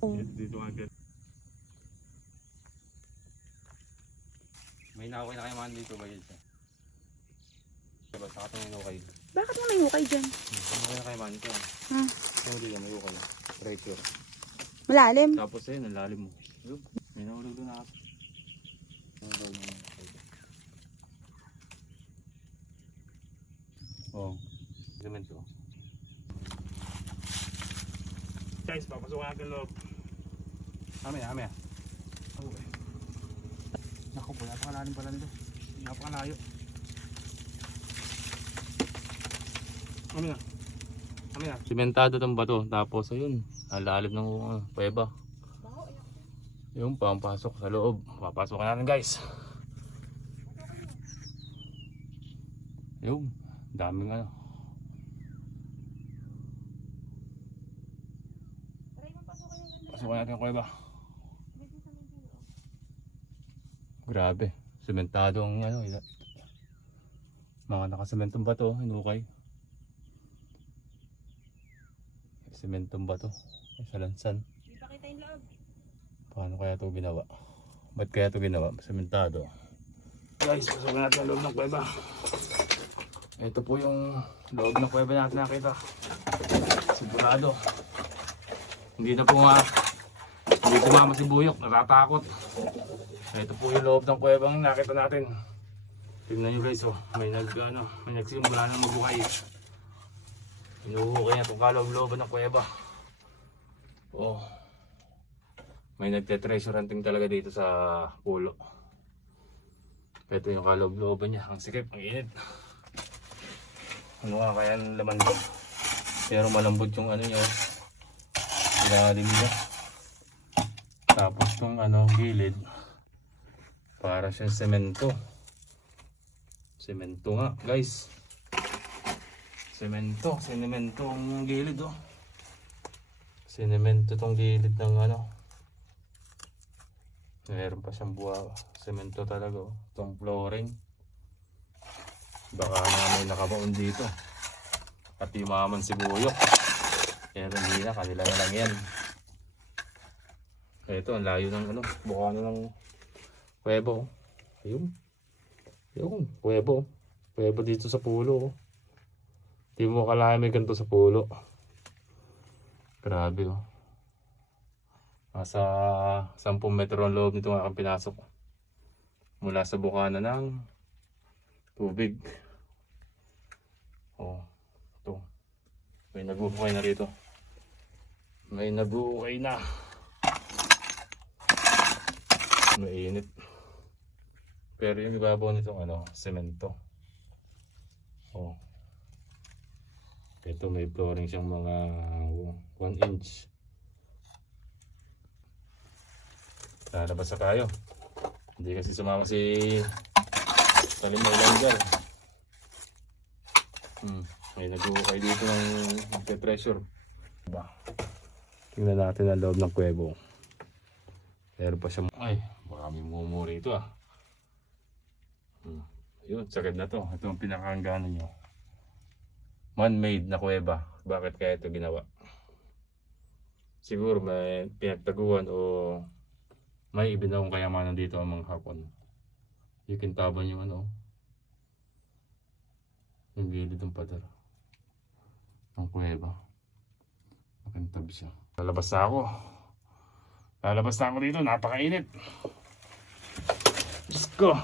Oh. Dito, agad. May nakaway na kayo man dito ba yun? Diba sa katong okay. Bakit nga may hukay dyan? Ano kaya kayo man ito? Hmm. Ano dito may okay. Pressure. Malalim. Tapos ayun, ang lalim mo. May nahulog doon ako. Nahulog na Oo. Oh. Elemento. Guys, papasok natin loob. Ame, ame. Okay. Naku po, napakalalim pala nito. Napakalayo. Ame na. Ame na. Simentado tong bato. Tapos ayun, ang lalim ng uh, kuweba. Yung pampasok sa loob. Papasok natin guys. Yung daming ano. Pasok natin ang kuweba. Grabe. Sementado ang ano. ila- Mga nakasementong bato. Hinukay. Sementong bato. Ay, salansan. Hindi pa kita yung loob. Paano kaya ito ginawa? Ba't kaya ito ginawa? Sementado. Guys, pasok natin ang loob ng kuweba. Ito po yung loob ng kuweba natin nakita. Sigurado. Hindi na po nga hindi tumama si Buyok, natatakot. Ito po yung loob ng kuwebang nakita natin. Tingnan nyo guys, oh, may nag, ano, may nagsimula na mabuhay. Hinuhukay niya itong kaloob-looban ng kuweba. Oh, may nagte-treasure hunting talaga dito sa pulo. Ito yung kaloob-looban niya. Ang sikip, ang init. Ano nga kaya ang laman ko? Pero malambot yung ano niya. Ilalim niya. Tapos tong ano, gilid. Para siyang semento. Semento nga, guys. Semento. Sinemento ang gilid, oh. Sinemento tong gilid ng ano. Meron pa siyang buwa. Semento talaga. Oh. Itong flooring. Baka na may nakabaon dito. Pati maman si Buyok. Pero hindi na. Kanila na lang yan. Ito, ang layo ng ano. Buka na ng kuwebo. oh. Ayun. Ayun. Kuwebo. Kuwebo dito sa pulo. oh. Di mo kalahin may ganito sa pulo. Grabe oh. Nasa 10 metro ang loob nito nga pinasok. Mula sa bukana ng tubig. Oh, ito. May nabuhukay na rito. May nabuhukay na. Mainit. Pero yung ibabaw nitong ano, semento. Oh. Ito may flooring siyang mga 1 inch. Lalabas na tayo. Hindi kasi sumama si Salim Mailangal. Hmm. May nag-uukay dito ng pressure. Diba? Tingnan natin ang loob ng kuwebo. Meron pa siya. Ay, baka may mumuri ito ah. Hmm. Ayun, sakit na to. Ito ang pinakahangganan nyo. Man-made na kuweba. Bakit kaya ito ginawa? Siguro may pinagtaguan o may ibinawang kayamanan dito ang mga hapon. Ikintaban yung ano. Yung gilid ng pader. Ang kuweba. Makintab siya. Lalabas na ako. Lalabas na ako dito. Napakainit. Let's go.